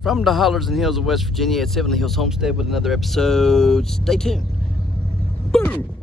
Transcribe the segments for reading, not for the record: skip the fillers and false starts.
From the hollers and hills of West Virginia at Seven Hills Homestead with another episode. Stay tuned. Boom!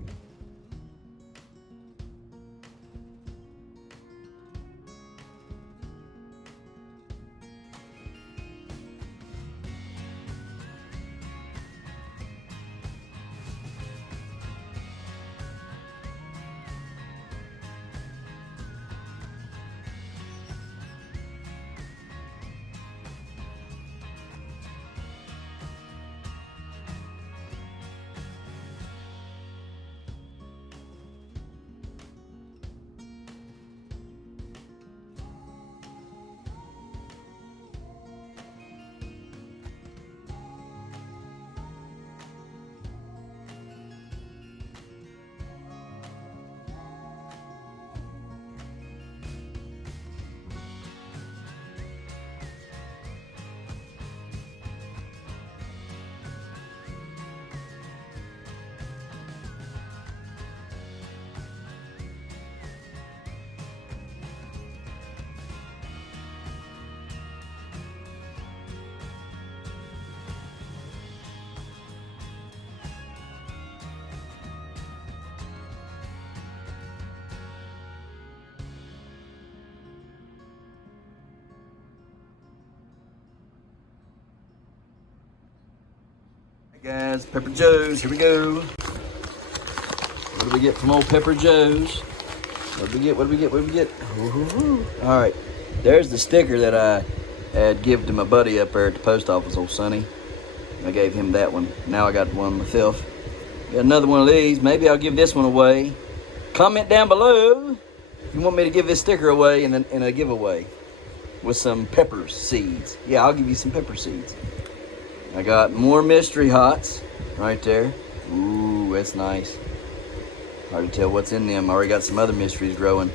Hey guys, Pepper Joe's, here we go. What do we get from old Pepper Joe's? What do we get? Ooh. All right, there's the sticker that I had given to my buddy up there at the post office, old Sonny. I gave him that one. Now I got one myself. Got another one of these. Maybe I'll give this one away. Comment down below if you want me to give this sticker away in a giveaway with some pepper seeds. Yeah, I'll give you some pepper seeds. I got more mystery hots right there. Ooh, that's nice. Hard to tell what's in them. I already got some other mysteries growing.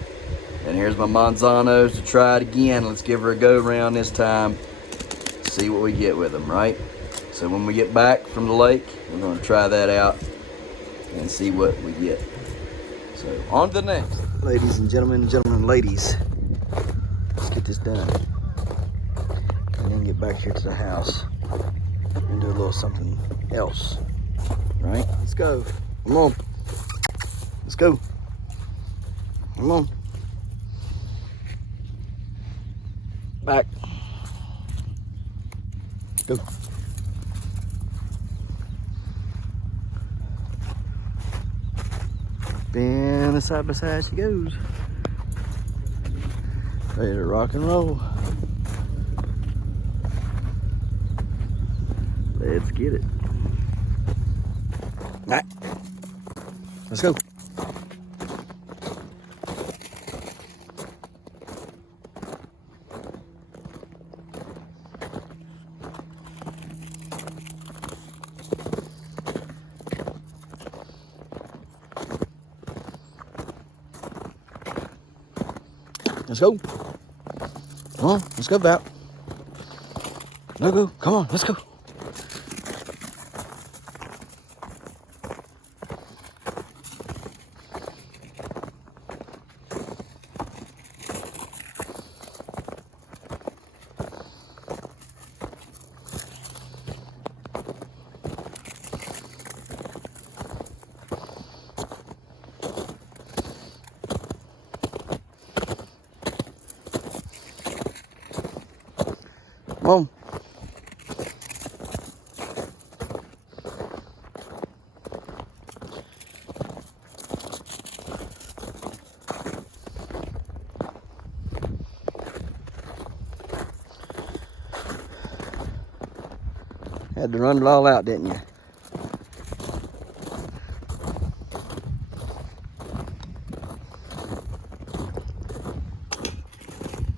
And here's my manzanos to try it again. Let's give her a go round this time. See what we get with them, right? So when we get back from the lake, we're going to try that out and see what we get. So on to the next. Ladies and gentlemen, ladies, let's get this done. And then get back here to the house and do a little something else, right? Let's go. Come on. Let's go. Come on. Back. Go. And side by side she goes. Ready to rock and roll. Let's get it. All right. Let's go. Let's go. Come on, let's go, Val. Go. Come on, let's go. Come on. Had to run it all out, didn't you?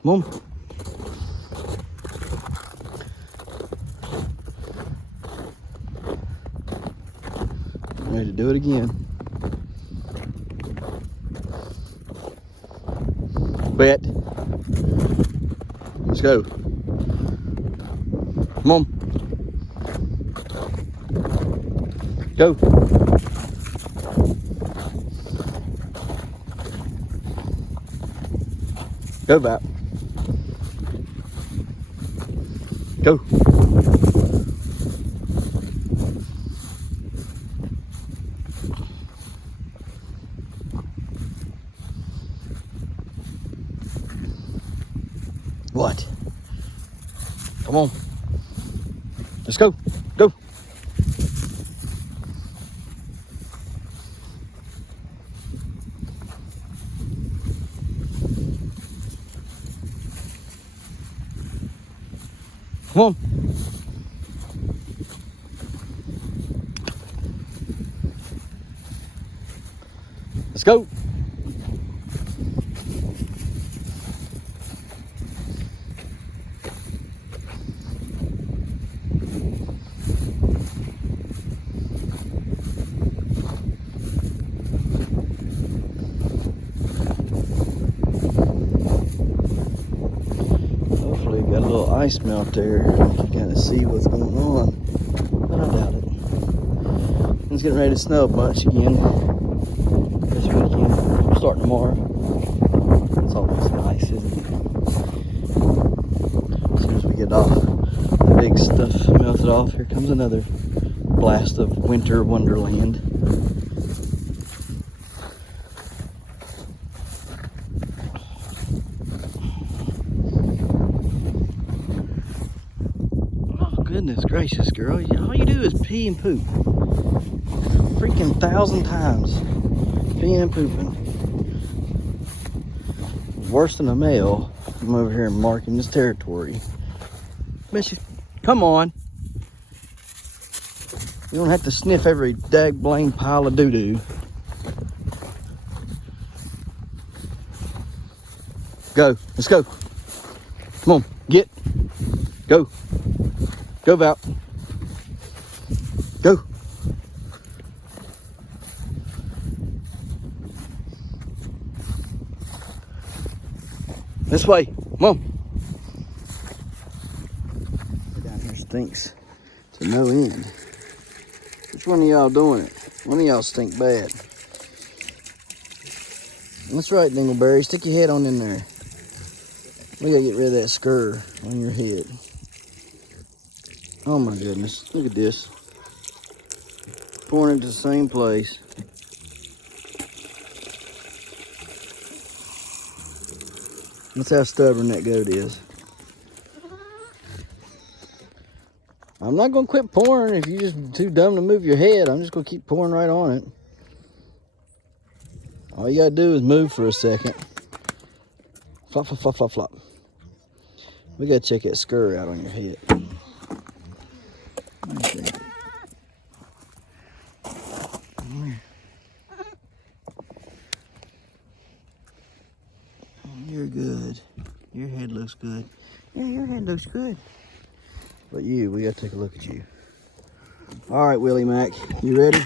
Come on. Ready to do it again. Quit. Let's go. Come on. Go. Go back. Go. What? Come on. Let's go. Go. Come on. Let's go. Hopefully got a little ice melt there. You can kind of see what's going on, but I doubt it. It's getting ready to snow a bunch again this weekend, starting tomorrow. It's always nice, isn't it? As soon as we get off the big stuff melted off, here comes another blast of winter wonderland. Goodness gracious, girl. All you do is pee and poop. Freaking 1,000 times. Peeing and pooping. Worse than a male. I'm over here marking this territory. Missy, come on. You don't have to sniff every dag blame pile of doo-doo. Go. Let's go. Come on. Get. Go. Go, Val. Go. This way. Come on. Down here stinks to no end. Which one of y'all doing it? One of y'all stink bad. That's right, Dingleberry. Stick your head on in there. We gotta get rid of that scur on your head. Oh my goodness, look at this. Pouring into the same place. That's how stubborn that goat is. I'm not gonna quit pouring if you're just too dumb to move your head. I'm just gonna keep pouring right on it. All you gotta do is move for a second. Flop, flop, flop, flop, flop. We gotta check that scur out on your head. You're good. Your head looks good. Yeah, your head looks good. But you, we gotta take a look at you. All right, Willie Mac, you ready?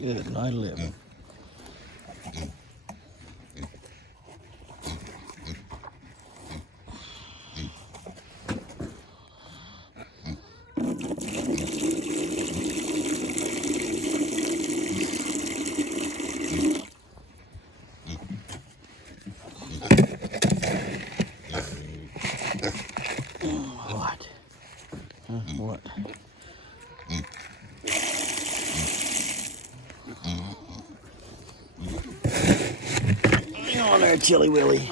Good night, living. What? What? Hang on there, Chilly Willy.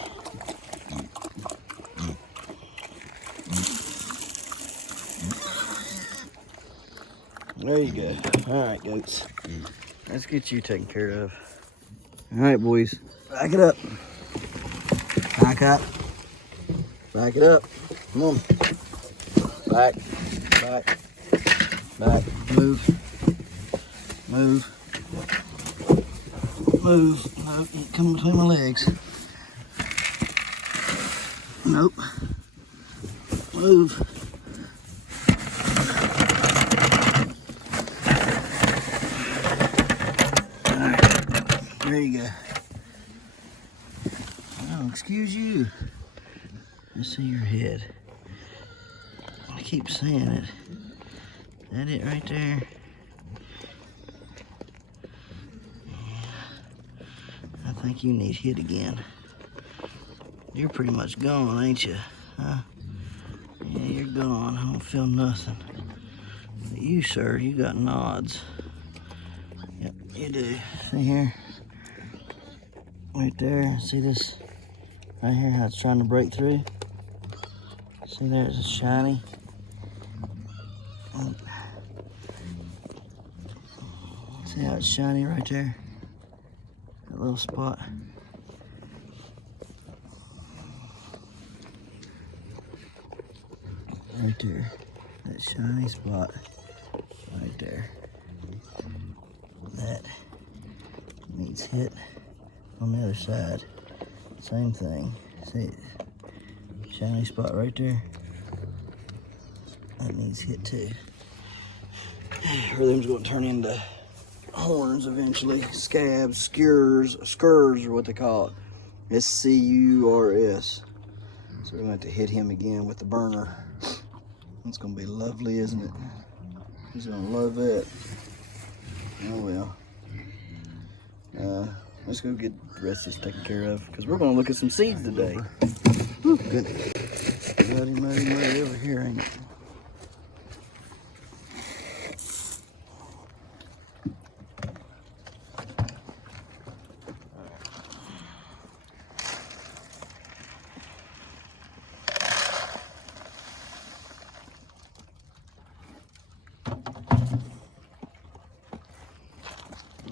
There you go. All right, goats. Let's get you taken care of. All right, boys. Back it up. Back up. Back it up. Come on. Back. Back. Back. Move. Move. Move. Nope. You come between my legs. Nope. Move. Alright. There you go. Oh, excuse you. Let's see your head. I keep saying it. That it right there? I think you need hit again. You're pretty much gone, ain't you? Huh? Yeah, you're gone. I don't feel nothing. But you, sir, you got nods. Yep, you do. See here? Right there. See this? Right here, how it's trying to break through? See there, it's shiny. See how it's shiny right there? That little spot. Right there. That shiny spot. Right there. That needs hit on the other side. Same thing. See it? Shiny spot right there. That needs hit too. Or them's going to turn into horns eventually. Scabs, skurs are what they call it. S-C-U-R-S. So we're going to have to hit him again with the burner. It's going to be lovely, isn't it? He's going to love it. Oh well. Let's go get the rest of this taken care of, because we're going to look at some seeds today. Whew, goodness. Muddy over here, ain't it?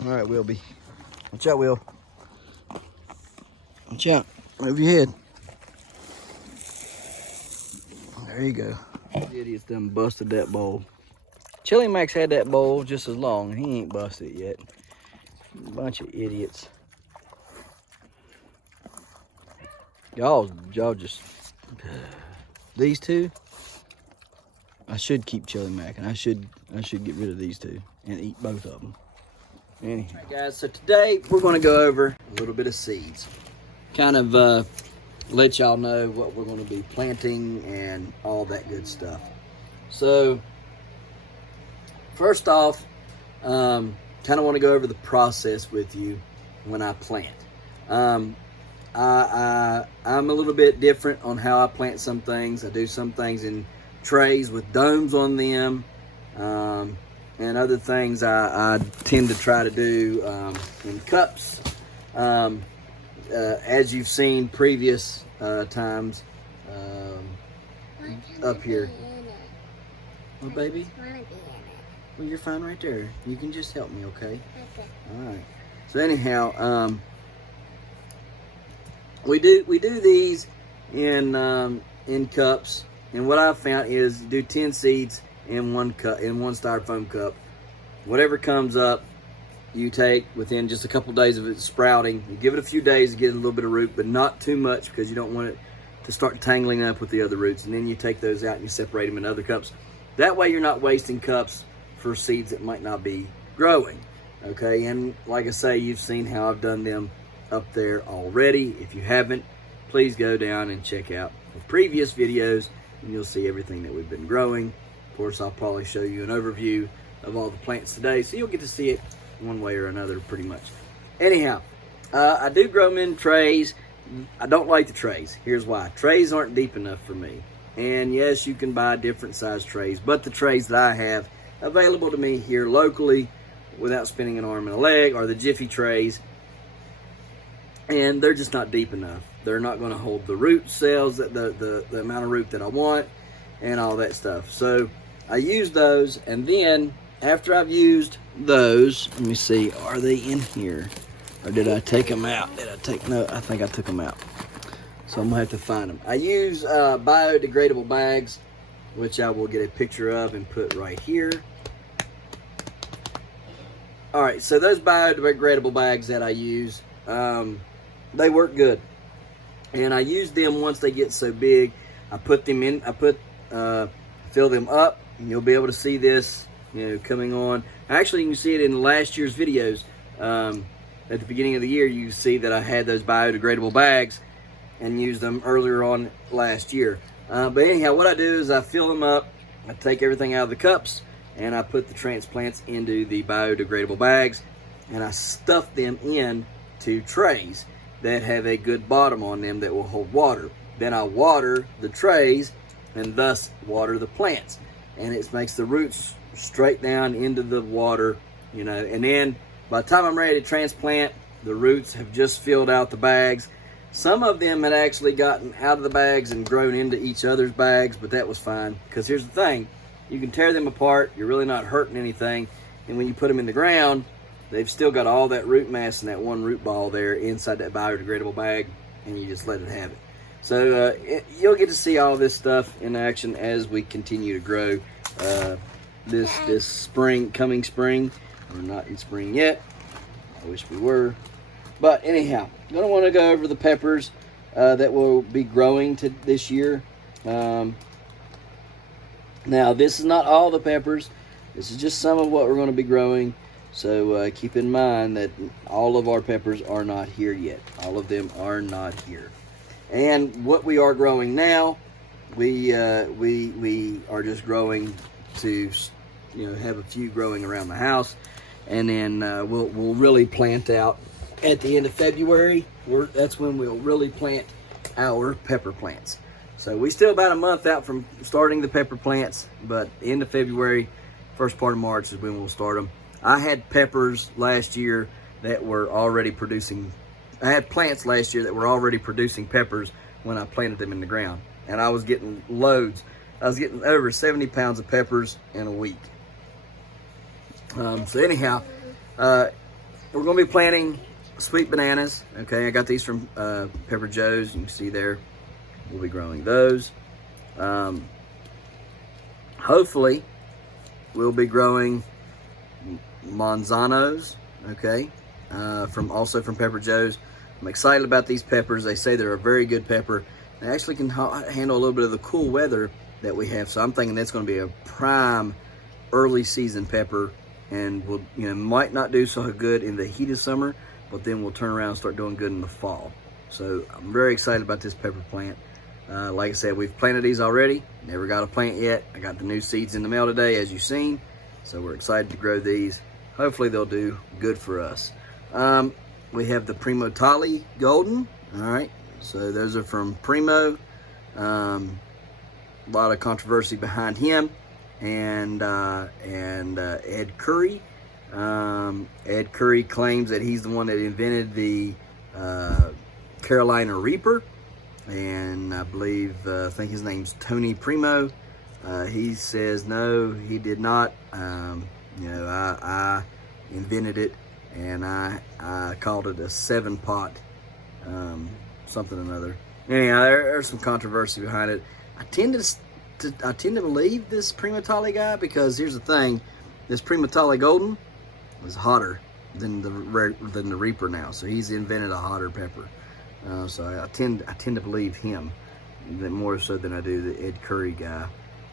All right, Wilby. Watch out, Will. Watch out. Move your head. There you go. Idiots done busted that bowl. Chili Max had that bowl just as long, and he ain't busted it yet. Bunch of idiots. Y'all just... These two, I should keep Chili Mac, and I should get rid of these two and eat both of them. Anyhow, right, guys, so today we're going to go over a little bit of seeds. Kind of let y'all know what we're going to be planting and all that good stuff. So, first off, kind of want to go over the process with you when I plant. I'm a little bit different on how I plant some things. I do some things in trays with domes on them. And other things I tend to try to do in cups. As you've seen previous times up here. Oh, baby? Well, you're fine right there. You can just help me, okay? Okay. All right. So anyhow, we do these in cups, and what I've found is do 10 seeds in one cup, in one styrofoam cup. Whatever comes up, you take within just a couple days of it sprouting. You give it a few days to get a little bit of root, but not too much, because you don't want it to start tangling up with the other roots. And then you take those out and you separate them in other cups. That way you're not wasting cups for seeds that might not be growing. Okay, and like I say, you've seen how I've done them up there already. If you haven't, please go down and check out the previous videos, and you'll see everything that we've been growing. Of course, I'll probably show you an overview of all the plants today, so you'll get to see it one way or another pretty much. Anyhow, I do grow them in trays. I don't like the trays. Here's why. Trays aren't deep enough for me. And yes, you can buy different size trays, but the trays that I have available to me here locally without spending an arm and a leg are the Jiffy trays, and they're just not deep enough. They're not going to hold the root cells, the amount of root that I want, and all that stuff. So I use those, and then after I've used those, let me see, are they in here? Or did I take them out? No, I think I took them out. So I'm going to have to find them. I use biodegradable bags, which I will get a picture of and put right here. All right, so those biodegradable bags that I use, they work good. And I use them once they get so big. I put them in, fill them up, and you'll be able to see this, coming on. Actually, you can see it in last year's videos. At the beginning of the year, you see that I had those biodegradable bags and used them earlier on last year. But anyhow, what I do is I fill them up, I take everything out of the cups, and I put the transplants into the biodegradable bags, and I stuff them in to trays that have a good bottom on them that will hold water. Then I water the trays and thus water the plants, and it makes the roots straight down into the water, you know. And then by the time I'm ready to transplant, the roots have just filled out the bags. Some of them had actually gotten out of the bags and grown into each other's bags, but that was fine, because here's the thing, you can tear them apart, you're really not hurting anything, and when you put them in the ground, they've still got all that root mass and that one root ball there inside that biodegradable bag, and you just let it have it. So you'll get to see all this stuff in action as we continue to grow this spring, coming spring. We're not in spring yet. I wish we were. But anyhow, I'm going to want to go over the peppers that will be growing this year. Now, this is not all the peppers. This is just some of what we're going to be growing. So keep in mind that all of our peppers are not here yet. All of them are not here. And what we are growing now, we are just growing to, you know, have a few growing around the house, and then we'll really plant out at the end of February. That's when we'll really plant our pepper plants. So we still about a month out from starting the pepper plants, but the end of February, first part of March is when we'll start them. I had peppers last year that were already producing. I had plants last year that were already producing peppers when I planted them in the ground, and I was getting loads. I was getting over 70 pounds of peppers in a week. So anyhow, we're going to be planting sweet bananas. Okay, I got these from Pepper Joe's. You can see there. We'll be growing those. Hopefully, we'll be growing manzanos. Okay, also from Pepper Joe's. I'm excited about these peppers. They say they're a very good pepper. They actually can handle a little bit of the cool weather that we have. So I'm thinking that's going to be a prime early season pepper, and will, you know, might not do so good in the heat of summer, but then we'll turn around and start doing good in the fall. So I'm very excited about this pepper plant. Like I said, we've planted these already. Never got a plant yet. I got the new seeds in the mail today, as you've seen. So we're excited to grow these. Hopefully they'll do good for us. We have the Primo Tali Golden. All right, so those are from Primo. A lot of controversy behind him and Ed Curry. Ed Curry claims that he's the one that invented the Carolina Reaper, and I think his name's Tony Primo. He says no, he did not. You know, I invented it, and I called it a 7-pot something or another. Anyhow, there's some controversy behind it. I tend to believe this Primo Tali guy, because here's the thing: this Primo Tali Golden is hotter than the Reaper now, so he's invented a hotter pepper. So I tend to believe him more so than I do the Ed Curry guy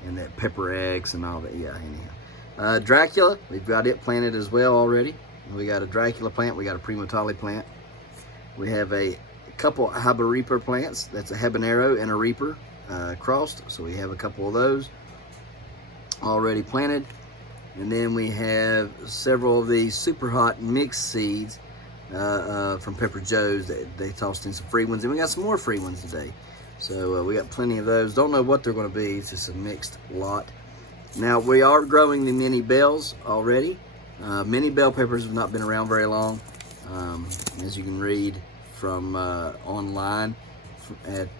and that Pepper X and all that. Yeah, anyhow. Dracula, we've got it planted as well already. We got a Dracula plant, we got a Primo Tali plant. We have a couple Habanero plants. That's a Habanero and a Reaper crossed. So we have a couple of those already planted. And then we have several of these super hot mixed seeds from Pepper Joe's. They tossed in some free ones, and we got some more free ones today. So we got plenty of those. Don't know what they're going to be. It's just a mixed lot. Now we are growing the mini bells already. Mini bell peppers have not been around very long, as you can read from online at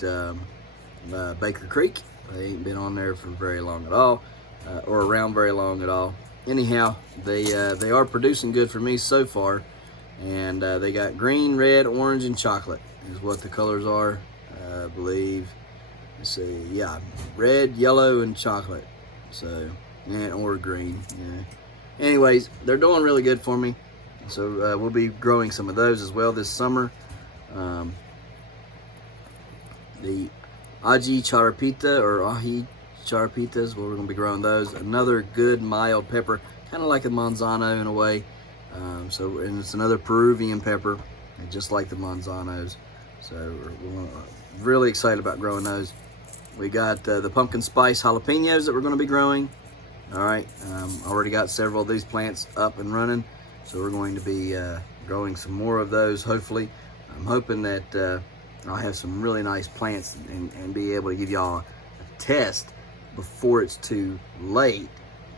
Baker Creek. They ain't been on there for very long at all, or around very long at all. Anyhow, they are producing good for me so far, and they got green, red, orange, and chocolate is what the colors are. I believe. Let's see, yeah, red, yellow, and chocolate. So, and or green. Yeah. Anyways, they're doing really good for me. So we'll be growing some of those as well this summer. The Aji Charapita or Aji Charapitas, well, we're going to be growing those. Another good mild pepper, kind of like a manzano in a way. And it's another Peruvian pepper, just like the manzanos. So we're really excited about growing those. We got the pumpkin spice jalapenos that we're going to be growing. All right, already got several of these plants up and running, so we're going to be growing some more of those, hopefully. I'm hoping that I'll have some really nice plants and be able to give y'all a test before it's too late,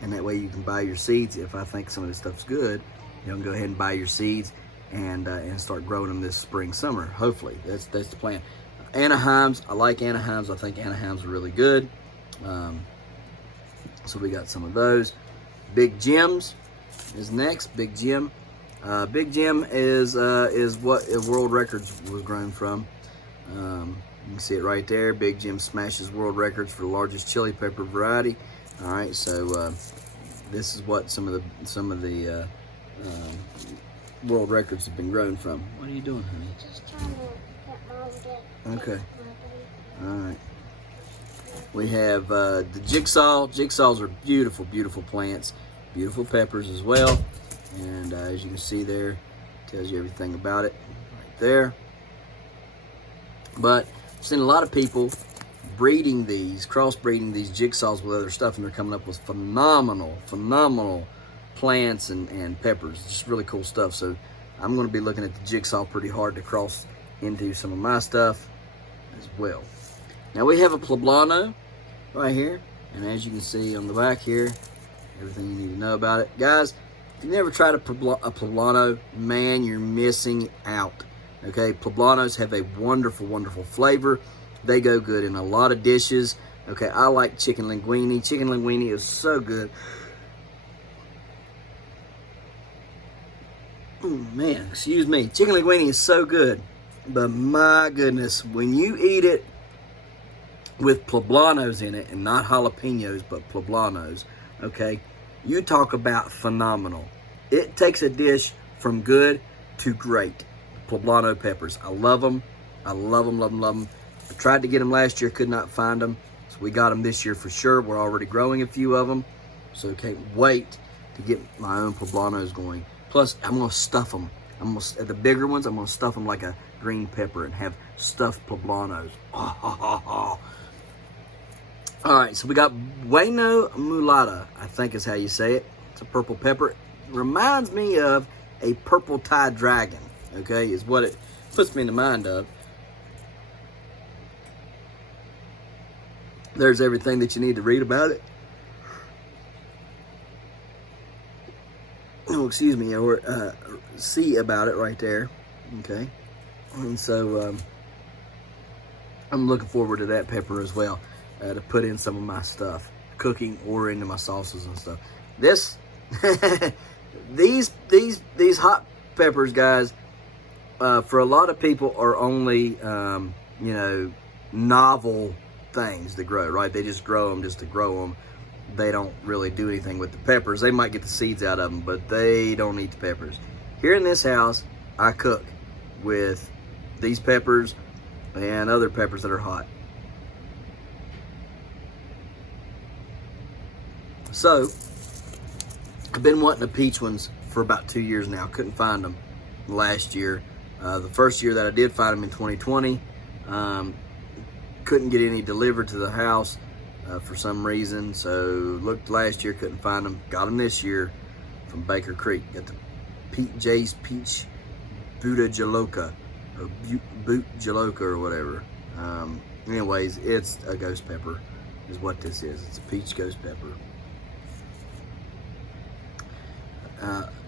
and that way you can buy your seeds. If I think some of this stuff's good, you can go ahead and buy your seeds and start growing them this spring, summer. Hopefully, that's the plan. Anaheims, I like Anaheims. I think Anaheims are really good. So we got some of those. Big Jims is next. Big Jim. Big Jim is what World Records was grown from. You can see it right there. Big Jim smashes world records for the largest chili pepper variety. All right, so this is what some of the world records have been grown from. What are you doing, honey? Just trying to get Mom to get. Okay. All right. We have the jigsaw. Jigsaws are beautiful, beautiful plants. Beautiful peppers as well. And as you can see there, tells you everything about it right there. But I've seen a lot of people breeding these, crossbreeding these jigsaws with other stuff, and they're coming up with phenomenal plants and peppers. Just really cool stuff. So I'm going to be looking at the jigsaw pretty hard to cross into some of my stuff as well. Now we have a Poblano right here, and as you can see on the back here, everything you need to know about it. Guys, if you never tried a Poblano, man, you're missing out. Okay, Poblanos have a wonderful, wonderful flavor. They go good in a lot of dishes. Okay, I like chicken linguine. Chicken linguine is so good. Oh man, excuse me. Chicken linguine is so good. But my goodness, when you eat it with poblanos in it, and not jalapenos, but poblanos, okay, you talk about phenomenal. It takes a dish from good to great. Poblano peppers. I love them. I love them, love them, love them. I tried to get them last year, could not find them. So we got them this year for sure. We're already growing a few of them. So can't wait to get my own poblanos going. Plus, I'm going to stuff them. The bigger ones, I'm going to stuff them like a green pepper and have stuffed poblanos. All right, so we got Bueno Mulata, I think is how you say it. It's a purple pepper. It reminds me of a purple Thai dragon, okay, is what it puts me in the mind of. There's everything that you need to read about it. Oh, excuse me, or see about it right there, okay? And so I'm looking forward to that pepper as well, to put in some of my stuff, cooking or into my sauces and stuff. This, these hot peppers, guys, for a lot of people are only, you know, novel things to grow, right? They just grow them just to grow them. They don't really do anything with the peppers. They might get the seeds out of them, but they don't eat the peppers. Here in this house, I cook with these peppers and other peppers that are hot. So, I've been wanting the peach ones for about 2 years now. Couldn't find them last year. The first year that I did find them in 2020, couldn't get any delivered to the house for some reason. So looked last year, couldn't find them. Got them this year from Baker Creek. Got the Jay's Peach Buddha Jaloka, or Boot Jaloka or whatever. Anyways, it's a ghost pepper is what this is. It's a peach ghost pepper.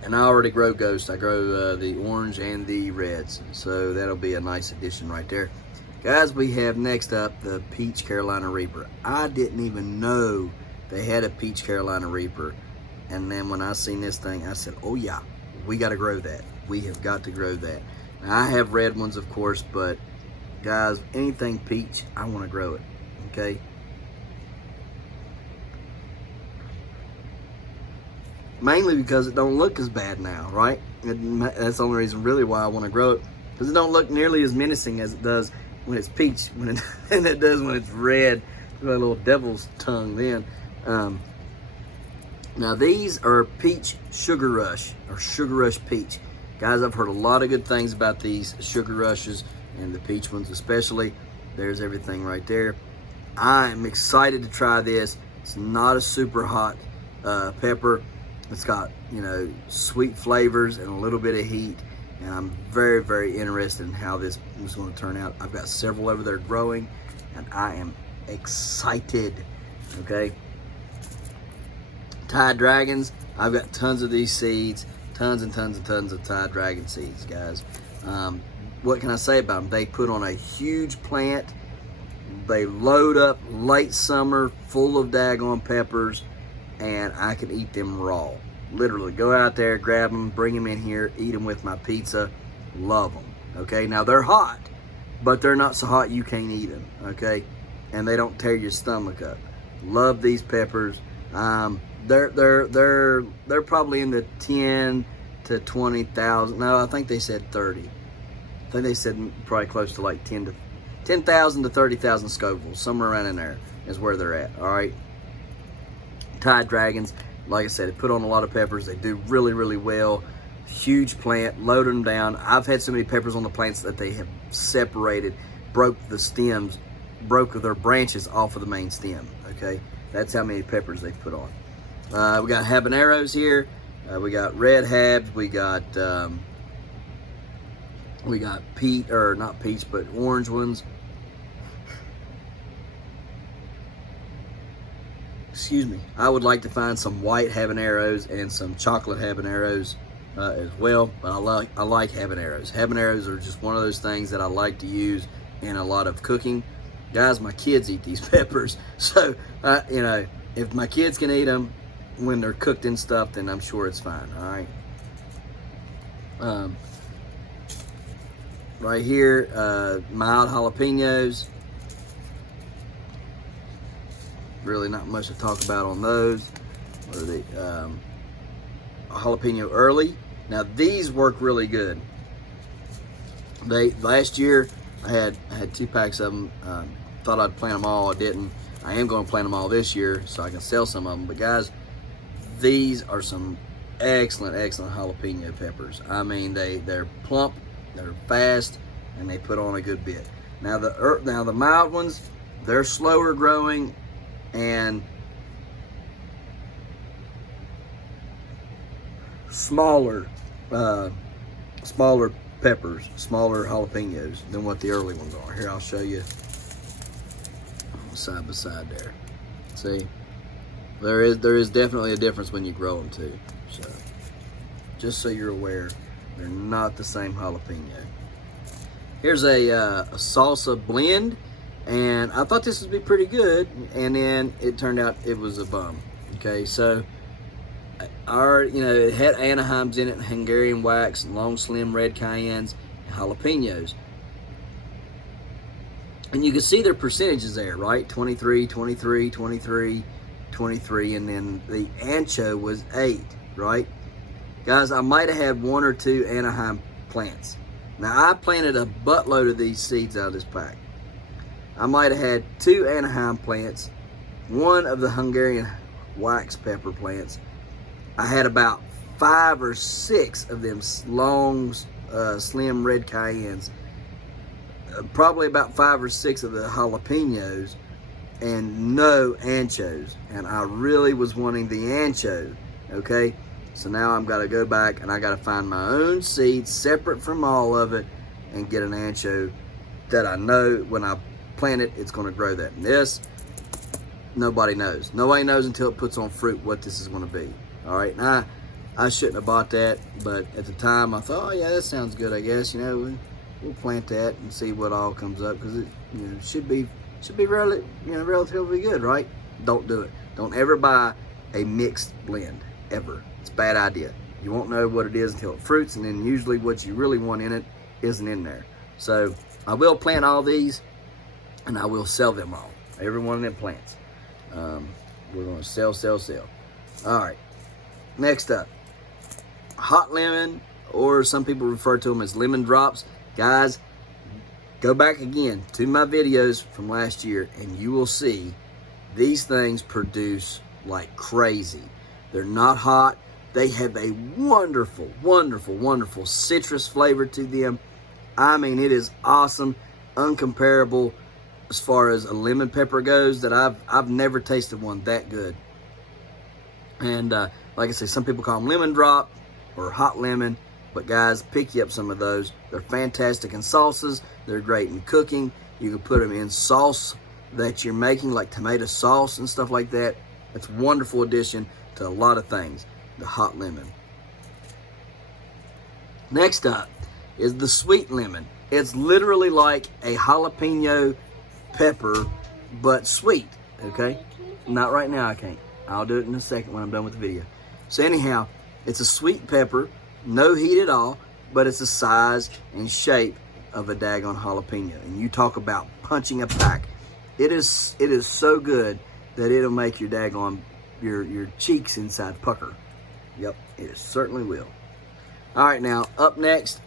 And I already grow ghost. I grow the orange and the reds. So that'll be a nice addition right there. Guys, we have next up the Peach Carolina Reaper. I didn't even know they had a Peach Carolina Reaper. And then when I seen this thing, I said, oh yeah, we got to grow that. We have got to grow that. Now, I have red ones, of course, but guys, anything peach, I want to grow it, okay? Mainly because it don't look as bad now, right? That's the only reason really why I want to grow it. Because it don't look nearly as menacing as it does when it's peach, and it does when it's red. It's got a little devil's tongue then. Now these are Peach Sugar Rush, or Sugar Rush Peach. Guys, I've heard a lot of good things about these Sugar Rushes, and the peach ones especially. There's everything right there. I am excited to try this. It's not a super hot pepper. It's got, you know, sweet flavors and a little bit of heat. And I'm very, very interested in how this is going to turn out. I've got several over there growing, and I am excited, okay? Thai dragons, I've got tons of these seeds, tons and tons and tons of Thai dragon seeds, guys. What can I say about them? They put on a huge plant. They load up late summer full of daggone peppers, and I can eat them raw. Literally, go out there, grab them, bring them in here, eat them with my pizza. Love them, okay? Now, they're hot, but they're not so hot you can't eat them, okay? And they don't tear your stomach up. Love these peppers. They're probably in the 10 to 20,000. No, I think they said 30. I think they said probably close to like 10,000 to 30,000 Scovilles. Somewhere around in there is where they're at, all right? Thai dragons, like I said, they put on a lot of peppers. They do really, really well. Huge plant, load them down. I've had so many peppers on the plants that they have separated, broke the stems, broke their branches off of the main stem, okay? That's how many peppers they put on. We got habaneros here. We got red habs. We got not peach, but orange ones. Excuse me. I would like to find some white habaneros and some chocolate habaneros as well. But I like habaneros. Habaneros are just one of those things that I like to use in a lot of cooking. Guys, my kids eat these peppers, so you know, if my kids can eat them when they're cooked and stuff, then I'm sure it's fine. All right. Right here, mild jalapenos. Really not much to talk about on those. What are they? Jalapeno early. Now these work really good. Last year I had 2 packs of them. Thought I'd plant them all. I didn't. I am going to plant them all this year so I can sell some of them. But guys, these are some excellent jalapeno peppers. I mean, they're plump, they're fast, and they put on a good bit. Now the mild ones, they're slower growing and smaller peppers, smaller jalapenos than what the early ones are. Here, I'll show you side by side there. See, there is definitely a difference when you grow them too. So just so you're aware, they're not the same jalapeno. Here's a salsa blend, and I thought this would be pretty good, and then it turned out it was a bum. Okay, so it had Anaheims in it, Hungarian wax, long slim red cayennes, and jalapenos. And you can see their percentages there, right? 23, 23, 23, 23, and then the ancho was 8, right? Guys, I might have had 1 or 2 Anaheim plants. Now, I planted a buttload of these seeds out of this pack. I might have had 2 Anaheim plants, 1 of the Hungarian wax pepper plants. I had about 5 or 6 of them long, slim red cayennes. Probably about 5 or 6 of the jalapenos, and no anchos. And I really was wanting the ancho, okay? So now I'm got to go back and I got to find my own seeds separate from all of it and get an ancho that I know when I plant it, it's going to grow that. And this, nobody knows. Nobody knows until it puts on fruit what this is going to be. All right, now I shouldn't have bought that, but at the time I thought, oh yeah, that sounds good, I guess. You know, we'll plant that and see what all comes up, because it, should be really, relatively good, right? Don't do it. Don't ever buy a mixed blend, ever. It's a bad idea. You won't know what it is until it fruits, and then usually what you really want in it isn't in there. So I will plant all these, and I will sell them all. Every one of them plants. We're going to sell. All right. Next up, hot lemon, or some people refer to them as lemon drops. Guys, go back again to my videos from last year, and you will see these things produce like crazy. They're not hot. They have a wonderful, wonderful, wonderful citrus flavor to them. I mean, it is awesome, uncomparable as far as a lemon pepper goes, that I've never tasted one that good. And like I say, some people call them lemon drop or hot lemon. But guys, pick you up some of those. They're fantastic in salsas. They're great in cooking. You can put them in sauce that you're making, like tomato sauce and stuff like that. It's a wonderful addition to a lot of things, the hot lemon. Next up is the sweet lemon. It's literally like a jalapeno pepper, but sweet, okay? Not right now, I can't. I'll do it in a second when I'm done with the video. So anyhow, it's a sweet pepper, no heat at all, but it's the size and shape of a daggone jalapeno. And you talk about punching a pack. It is so good that it'll make your daggone, your cheeks inside pucker. Yep, it certainly will. All right, now up next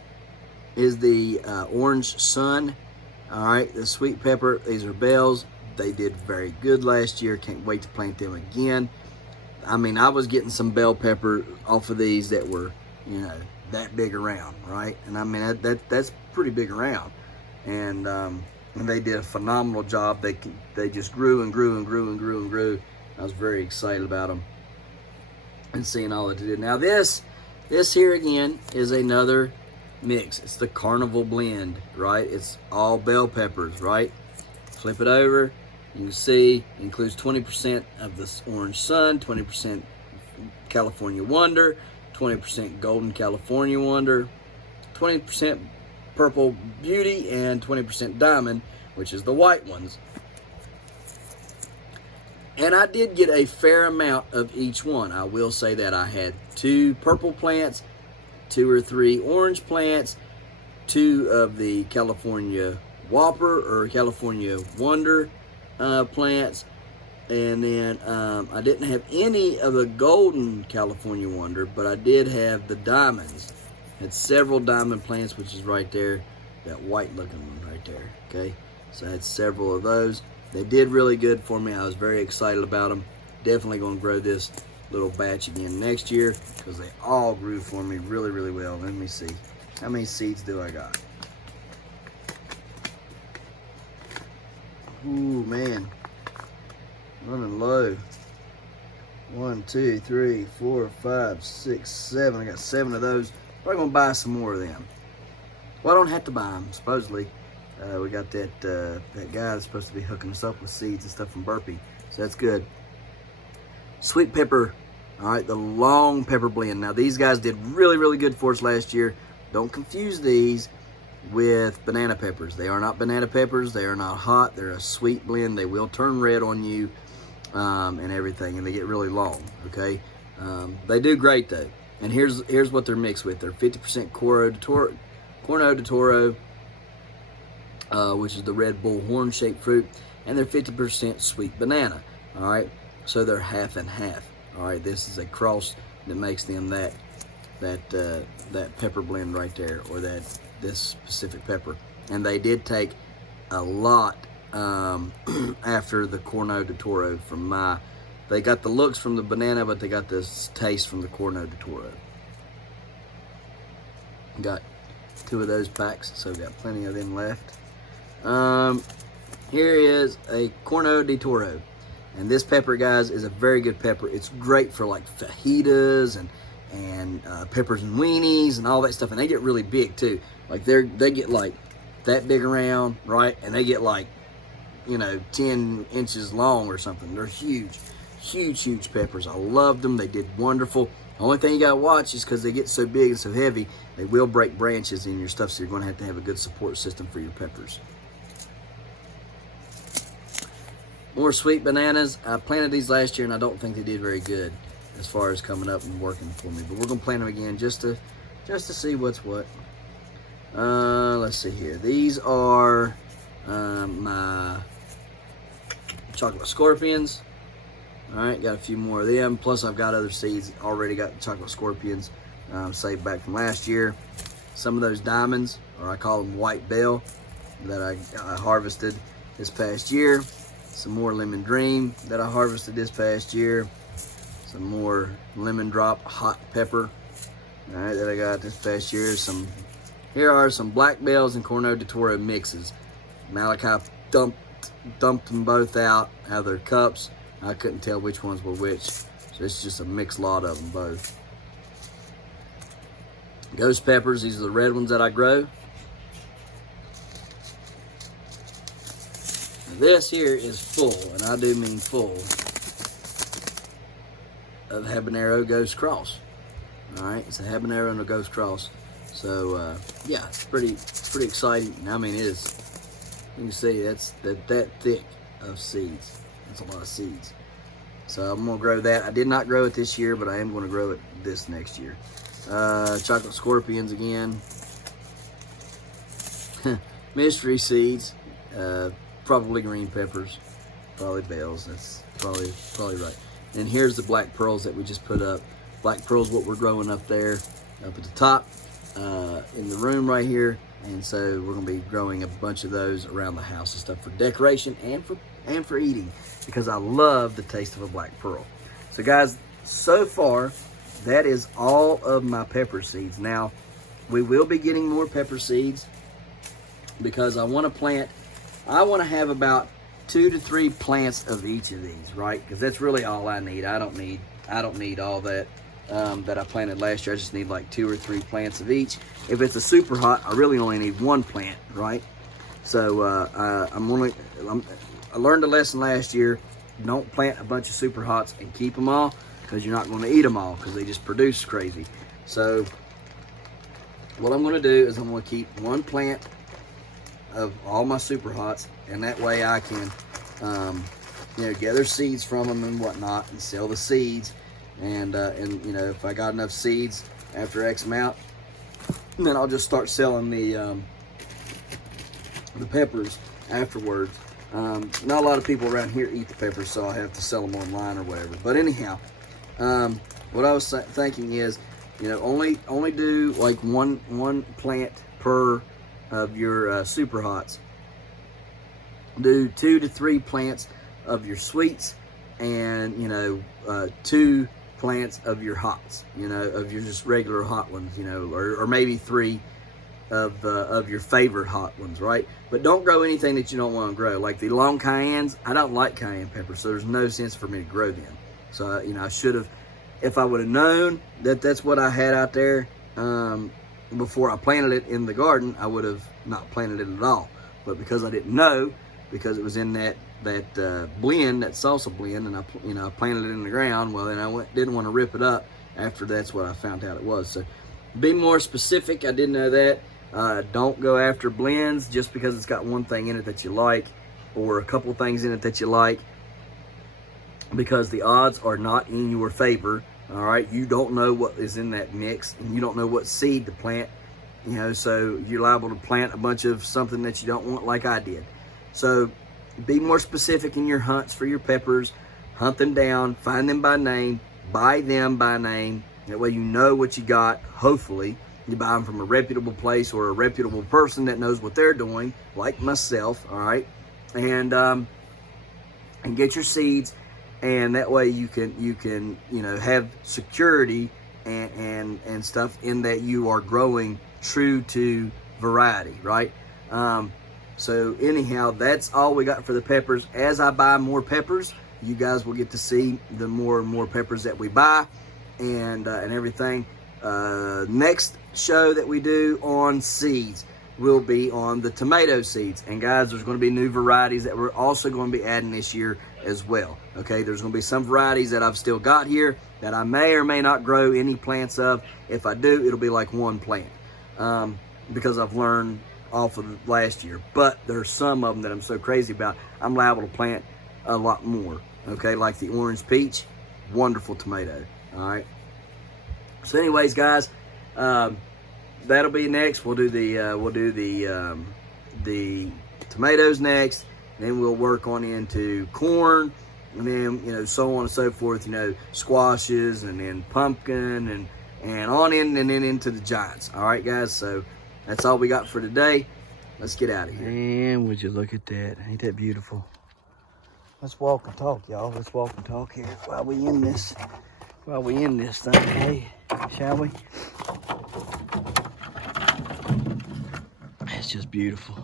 is the Orange Sun. All right, the sweet pepper. These are bells. They did very good last year. Can't wait to plant them again. I mean, I was getting some bell pepper off of these that were, you know, that big around, right? And I mean, that's pretty big around. And they did a phenomenal job. They just grew and grew and grew and grew and grew. I was very excited about them and seeing all that they did. Now this here again is another mix. It's the Carnival Blend, right? It's all bell peppers, right? Flip it over. You can see it includes 20% of this Orange Sun, 20% California Wonder, 20% Golden California Wonder, 20% Purple Beauty, and 20% Diamond, which is the white ones. And I did get a fair amount of each one. I will say that I had 2 purple plants, 2 or 3 orange plants, 2 of the California Whopper or California Wonder plants, and then I didn't have any of the Golden California Wonder, but I did have the diamonds. Had several diamond plants, which is right there, that white looking one right there, okay? So I had several of those. They did really good for me. I was very excited about them. Definitely going to grow this little batch again next year because they all grew for me really, really well. Let me see. How many seeds do I got? Ooh, man. Running low. 1, 2, 3, 4, 5, 6, 7. I got 7 of those. Probably going to buy some more of them. Well, I don't have to buy them, supposedly. We got that guy that's supposed to be hooking us up with seeds and stuff from Burpee. So that's good. Sweet pepper. All right, the long pepper blend. Now, these guys did really, really good for us last year. Don't confuse these with banana peppers. They are not banana peppers. They are not hot. They're a sweet blend. They will turn red on you and everything, and they get really long, okay? They do great, though. And here's what they're mixed with. They're 50% Corno De Toro, which is the Red Bull horn-shaped fruit, and they're 50% sweet banana, all right? So they're half and half, all right? This is a cross that makes them that pepper blend right there, or this specific pepper. And they did take a lot after the Corno De Toro from they got the looks from the banana, but they got this taste from the Corno De Toro. Got 2 of those packs, so we got plenty of them left. Here is a Corno De Toro. And this pepper, guys, is a very good pepper. It's great for like fajitas and peppers and weenies and all that stuff. And they get really big too. Like they get like that big around, right? And they get like, you know, 10 inches long or something. They're huge, huge, huge peppers. I loved them. They did wonderful. The only thing you gotta watch is because they get so big and so heavy, they will break branches in your stuff. So you're gonna have to have a good support system for your peppers. More sweet bananas. I planted these last year and I don't think they did very good as far as coming up and working for me. But we're gonna plant them again just to see what's what. Let's see here. These are my chocolate scorpions. All right, got a few more of them. Plus, I've got other seeds. Already got chocolate scorpions saved back from last year. Some of those diamonds, or I call them white bell, that I harvested this past year. Some more lemon dream that I harvested this past year. Some more lemon drop hot pepper, all right, that I got this past year. Here are some black bells and Corno De Toro mixes. Malachi dumped them both out of their cups. I couldn't tell which ones were which. So it's just a mixed lot of them both. Ghost peppers, these are the red ones that I grow. This here is full, and I do mean full, of habanero ghost cross. All right, it's a habanero and a ghost cross. So yeah, it's pretty exciting. I mean, it is. You can see that's that thick of seeds. That's a lot of seeds. So I'm gonna grow that. I did not grow it this year, but I am gonna grow it this next year. Chocolate scorpions again. Mystery seeds. Probably green peppers. Probably bells. That's probably right. And here's the black pearls that we just put up. Black pearls, what we're growing up there, up at the top, in the room right here. And so we're gonna be growing a bunch of those around the house and stuff for decoration and for eating, because I love the taste of a black pearl. So guys, so far, that is all of my pepper seeds. Now, we will be getting more pepper seeds because I want to have about 2 to 3 plants of each of these, right? Because that's really all I need. I don't need all that that I planted last year. I just need like 2 or 3 plants of each. If it's a super hot, I really only need 1 plant, right? So I learned a lesson last year. Don't plant a bunch of super hots and keep them all, because you're not going to eat them all, because they just produce crazy. So what I'm going to do is I'm going to keep 1 plant of all my super hots, and that way I can gather seeds from them and whatnot, and sell the seeds. And if I got enough seeds after X amount, then I'll just start selling the peppers afterwards. Not a lot of people around here eat the peppers, so I have to sell them online or whatever. But anyhow, what I was thinking is, only do like one plant per of your super hots. Do 2 to 3 plants of your sweets, and 2 plants of your hots, of your just regular hot ones, or maybe 3 of your favorite hot ones, right? But don't grow anything that you don't want to grow. Like the long cayennes, I don't like cayenne pepper, so there's no sense for me to grow them. So I should have, if I would have known that that's what I had out there before I planted it in the garden, I would have not planted it at all. But because I didn't know, because it was in that blend, that salsa blend, and I planted it in the ground, well, then I didn't want to rip it up after that's what I found out it was. So be more specific. I didn't know that. Don't go after blends just because it's got one thing in it that you like, or a couple things in it that you like, because the odds are not in your favor. All right, you don't know what is in that mix, and you don't know what seed to plant, so you're liable to plant a bunch of something that you don't want, like I did. So be more specific in your hunts for your peppers. Hunt them down, find them by name, buy them by name. That way you know what you got. Hopefully you buy them from a reputable place or a reputable person that knows what they're doing, like myself. All right, and get your seeds, and that way you can have security and stuff in that you are growing true to variety, right? So anyhow, that's all we got for the peppers. As I buy more peppers, you guys will get to see the more and more peppers that we buy, and everything. Next show that we do on seeds will be on the tomato seeds. And guys, there's going to be new varieties that we're also going to be adding this year as well. Okay, there's going to be some varieties that I've still got here that I may or may not grow any plants of. If I do, it'll be like 1 plant, because I've learned off of last year. But there's some of them that I'm so crazy about, I'm liable to plant a lot more. Okay, like the orange peach, wonderful tomato. All right, so anyways, guys, that'll be next. We'll do the tomatoes next, then we'll work on into corn, and then so on and so forth, squashes, and then pumpkin, and on in, and then into the giants. All right, guys, so that's all we got for today. Let's get out of here. And would you look at that? Ain't that beautiful? Let's walk and talk, y'all. Let's walk and talk here while we in this thing, hey? Shall we? It's just beautiful.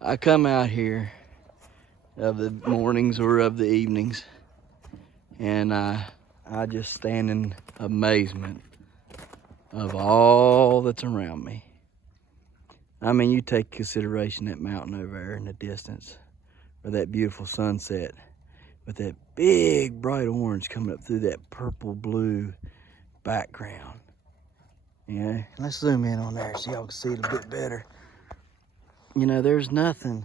I come out here of the mornings or of the evenings, And I just stand in amazement of all that's around me. I mean, you take consideration that mountain over there in the distance, or that beautiful sunset with that big bright orange coming up through that purple blue background. Yeah, let's zoom in on there so y'all can see it a bit better. You know, there's nothing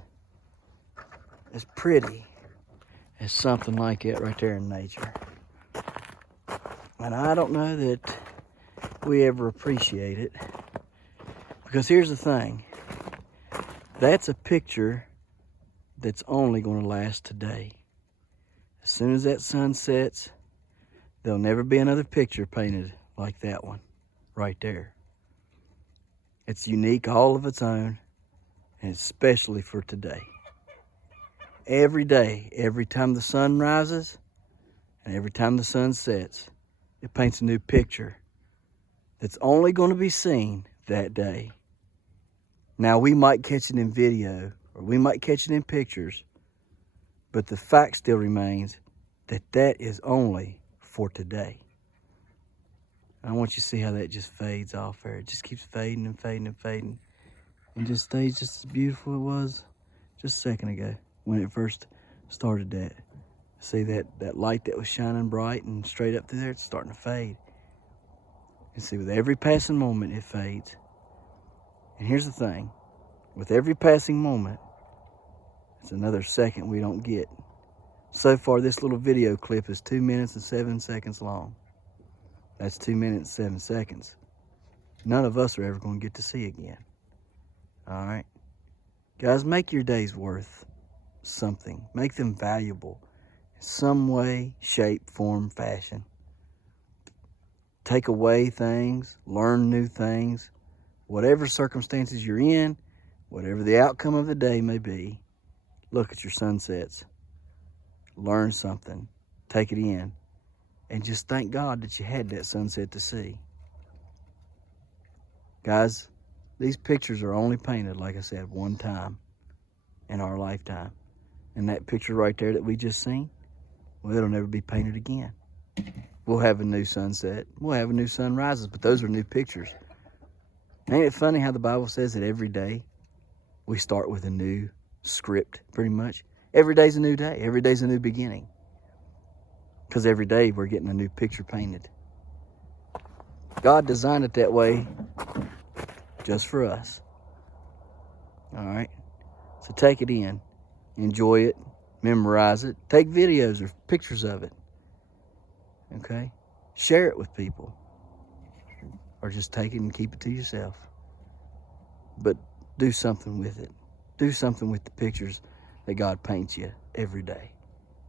as pretty as something like that right there in nature. And I don't know that we ever appreciate it. Because here's the thing. That's a picture that's only going to last today. As soon as that sun sets, there'll never be another picture painted like that one right there. It's unique all of its own, and especially for today. Every day, every time the sun rises and every time the sun sets, it paints a new picture that's only going to be seen that day. Now, we might catch it in video or we might catch it in pictures, but the fact still remains that that is only for today. I want you to see how that just fades off there. It just keeps fading and fading and fading, and just stays just as beautiful as it was just a second ago when it first started that. See that light that was shining bright and straight up through there, it's starting to fade. And see, with every passing moment, it fades. And here's the thing, with every passing moment, it's another second we don't get. So far, this little video clip is 2 minutes and 7 seconds long. That's 2 minutes, 7 seconds. None of us are ever going to get to see again. All right? Guys, make your days worth something. Make them valuable in some way, shape, form, fashion. Take away things, learn new things. Whatever circumstances you're in, whatever the outcome of the day may be, look at your sunsets. Learn something. Take it in. And just thank God that you had that sunset to see. Guys, these pictures are only painted, like I said, one time in our lifetime. And that picture right there that we just seen, well, it'll never be painted again. We'll have a new sunset. We'll have a new sunrises, but those are new pictures. Ain't it funny how the Bible says that every day we start with a new script, pretty much? Every day's a new day. Every day's a new beginning. Because every day we're getting a new picture painted. God designed it that way just for us. All right? So take it in. Enjoy it. Memorize it. Take videos or pictures of it. Okay? Share it with people. Or just take it and keep it to yourself. But do something with it. Do something with the pictures that God paints you every day.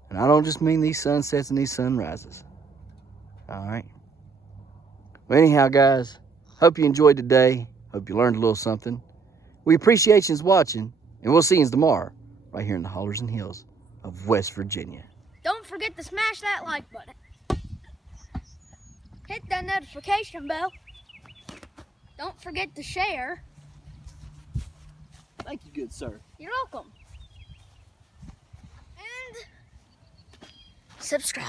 And I don't just mean these sunsets and these sunrises. All right? Well, anyhow, guys, hope you enjoyed today. Hope you learned a little something. We appreciate you watching, and we'll see you tomorrow right here in the hollers and hills of West Virginia. Don't forget to smash that like button. Hit that notification bell. Don't forget to share. Thank you, good sir. You're welcome. And subscribe.